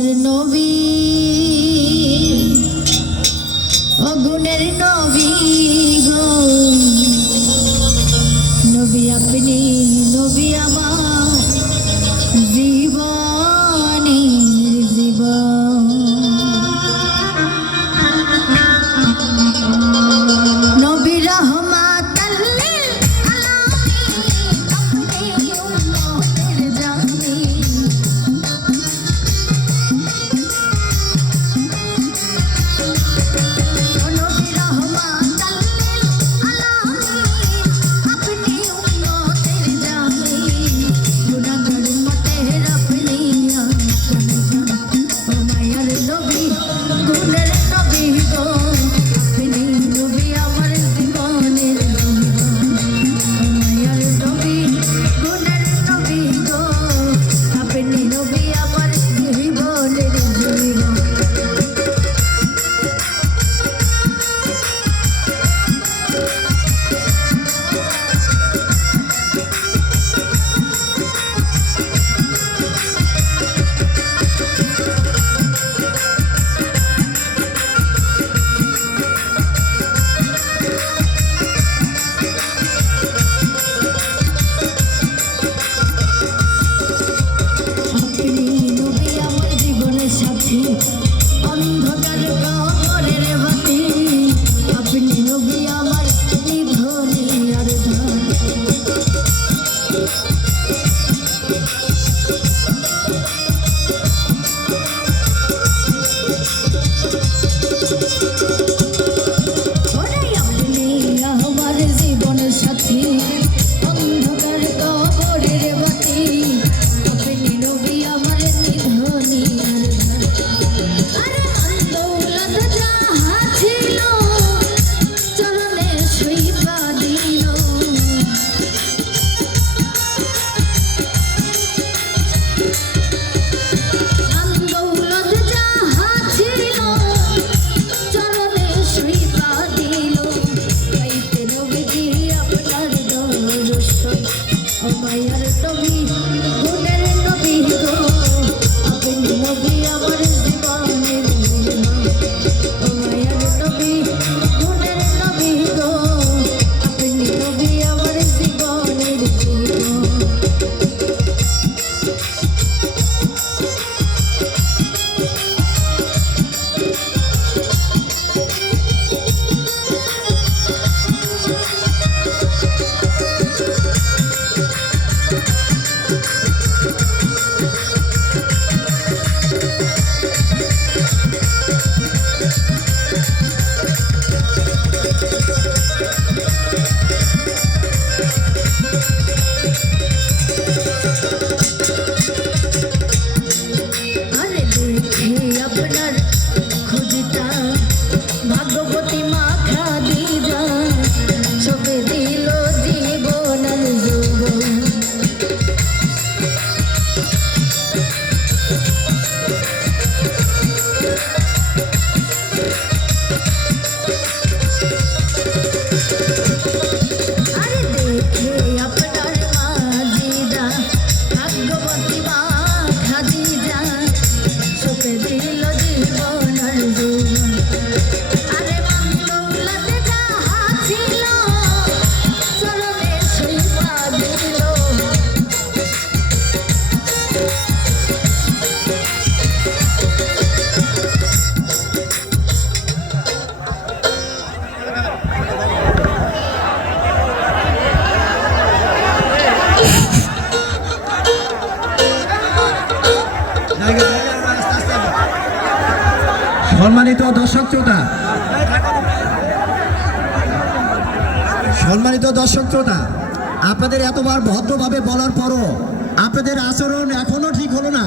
সোনার নবী অগুণের নবী গো নবী আপনি নবী আমার জীবনের জীবন নবী রহমাতাল লিল আলামিন আপনি উম্মতের জামি অন্ধকার কবরের বাতি আপনি নবী আমার নিধনে আর ধান আপনি আমার জীবনের সাথী অন্ধকার কবরের বাতি আপনি নবী আমার নিধনে আর মায়ার নবী গুণের নবী গো আপনি নবী আমার জীবনের মায়ার নবী গুণের নবী গো আপনি নবী আমার জীবনের আপনার খুঁজতা ভাগ্যবতী মা খাদিজা সবে দিল জীবন আর যৌবন আরে দেখে আপনার মাজিদা ভাগ্যবতী মা খাদিজা সবে দিল জীবন আর যৌবন আরে বাংলাতে যাহা ছিল চরণে সইবা দিল সম্মানিত দর্শক শ্রোতা আপনাদের এতবার ভদ্রভাবে বলার পরও আপনাদের আচরণ এখনো ঠিক হলো না।